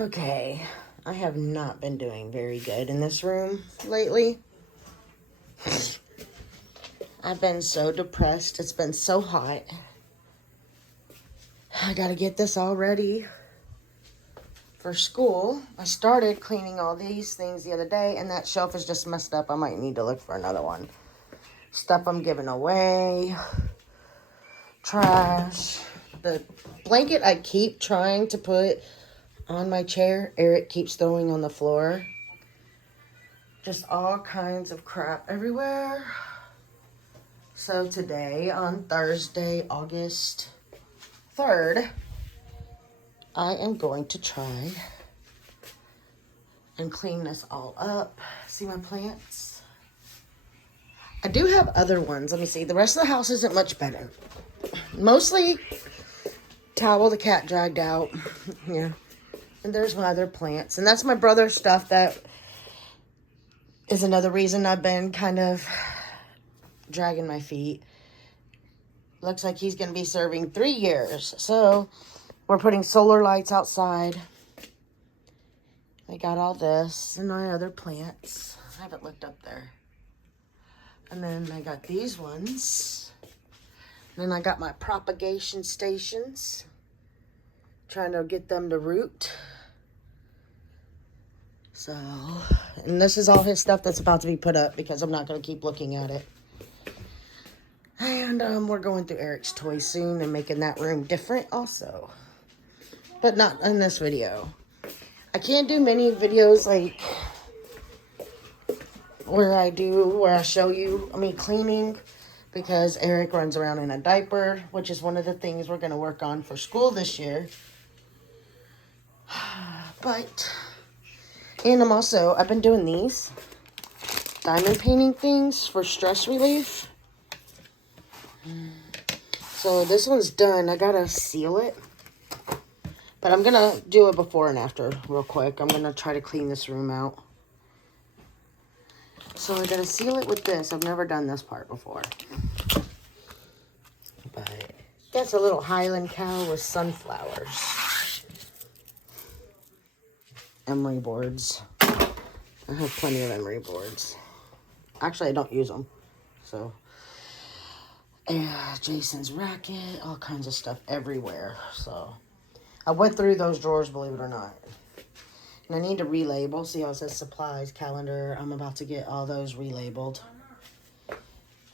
Okay, I have not been doing very good in this room lately. I've been so depressed. It's been so hot. I gotta get this all ready for school. I started cleaning all these things the other day, and that shelf is just messed up. I might need to look for another one. Stuff I'm giving away. Trash. The blanket I keep trying to put on my chair, Eric keeps throwing on the floor. Just all kinds of crap everywhere. So today, on Thursday, August 3rd, I am going to try and clean this all up. See my plants? I do have other ones. Let me see. The rest of the house isn't much better. Mostly towel the cat dragged out. Yeah. And there's my other plants. And that's my brother's stuff. That is another reason I've been kind of dragging my feet. Looks like he's going to be serving 3 years. So we're putting solar lights outside. I got all this and my other plants. I haven't looked up there. And then I got these ones. And then I got my propagation stations. Trying to get them to root. So, and this is all his stuff that's about to be put up because I'm not going to keep looking at it. And we're going through Eric's toys soon and making that room different also. But not in this video. I can't do many videos like where I show you, cleaning, because Eric runs around in a diaper, which is one of the things we're going to work on for school this year. And I've been doing these diamond painting things for stress relief. So this one's done. I gotta seal it. But I'm gonna do it before and after real quick. I'm gonna try to clean this room out. So I gotta seal it with this. I've never done this part before. But that's a little Highland cow with sunflowers. Emery boards. I have plenty of emery boards. Actually, I don't use them. So, Jason's racket, all kinds of stuff everywhere. So, I went through those drawers, believe it or not. And I need to relabel. See how it says supplies, calendar. I'm about to get all those relabeled.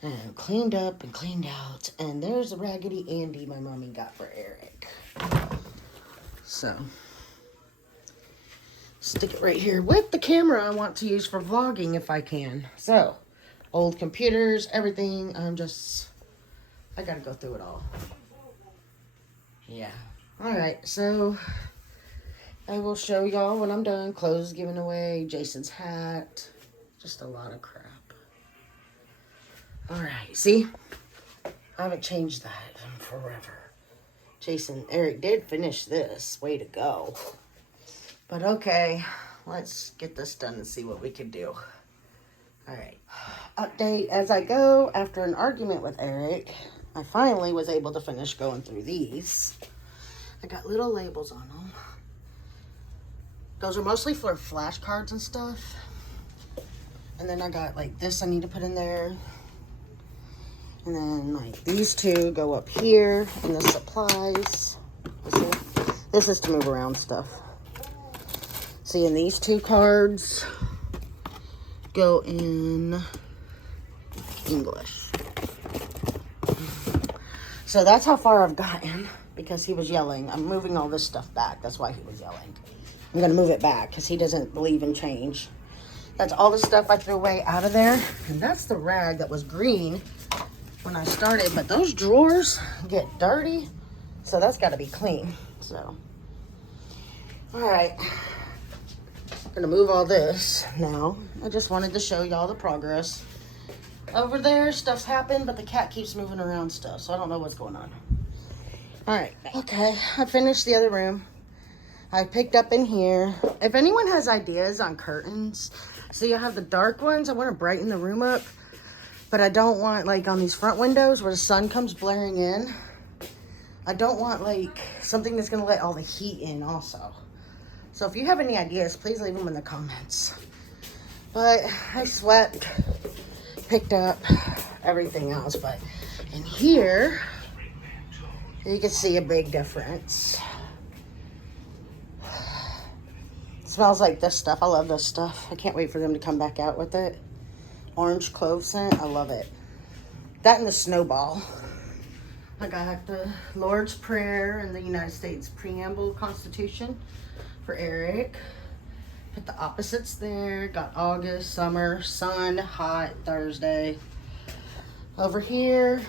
And cleaned up and cleaned out. And there's a Raggedy Andy my mommy got for Eric. So, stick it right here with the camera I want to use for vlogging if I can. So, old computers, everything. I gotta go through it all. Yeah. Alright, so I will show y'all when I'm done. Clothes given away, Jason's hat. Just a lot of crap. Alright, see? I haven't changed that in forever. Eric did finish this. Way to go. But okay, let's get this done and see what we can do. Alright. Update as I go. After an argument with Eric, I finally was able to finish going through these. I got little labels on them. Those are mostly for flashcards and stuff. And then I got like this I need to put in there. And then like these two go up here in the supplies. This is to move around stuff. See, and these two cards go in English. So that's how far I've gotten because he was yelling. I'm moving all this stuff back. That's why he was yelling. I'm going to move it back because he doesn't believe in change. That's all the stuff I threw away out of there. And that's the rag that was green when I started. But those drawers get dirty. So that's got to be clean. So, all right. I'm going to move all this now. I just wanted to show y'all the progress. Over there, stuff's happened, but the cat keeps moving around stuff, so I don't know what's going on. Alright, okay, I finished the other room. I picked up in here. If anyone has ideas on curtains, see I have the dark ones. I want to brighten the room up, but I don't want, like, on these front windows where the sun comes blaring in. I don't want, like, something that's going to let all the heat in also. So if you have any ideas, please leave them in the comments. But I swept, picked up everything else. But in here, you can see a big difference. It smells like this stuff. I love this stuff. I can't wait for them to come back out with it. Orange clove scent. I love it. That and the Snowball. I got the Lord's Prayer and the United States Preamble Constitution for Eric. Put the opposites there. Got August, summer, sun, hot, Thursday. Over here,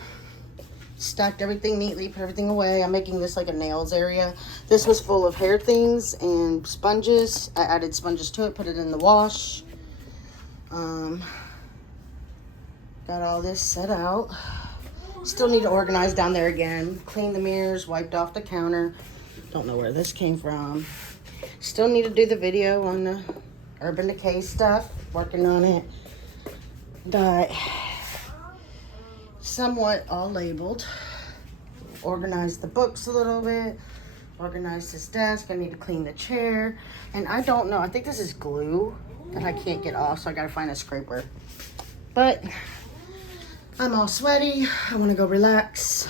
stacked everything neatly, put everything away. I'm making this like a nails area. This was full of hair things and sponges. I added sponges to it, put it in the wash. Got all this set out. Still need to organize down there again. Clean the mirrors, wiped off the counter. Don't know where this came from. Still need to do the video on the Urban Decay stuff. Working on it. Got somewhat all labeled. Organize the books a little bit. Organize his desk. I need to clean the chair. And I don't know. I think this is glue that I can't get off, so I gotta find a scraper. But I'm all sweaty. I want to go relax.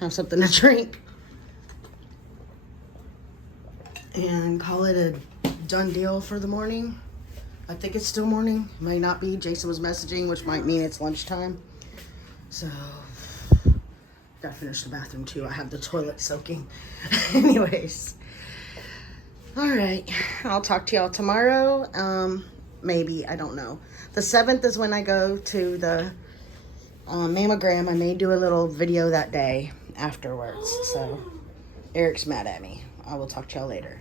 Have something to drink. And call it a done deal for the morning. I think it's still morning. Might not be. Jason was messaging, which might mean it's lunchtime. So, gotta finish the bathroom too. I have the toilet soaking. Anyways. Alright. I'll talk to y'all tomorrow. Maybe. I don't know. The 7th is when I go to the mammogram. I may do a little video that day afterwards. So, Eric's mad at me. I will talk to y'all later.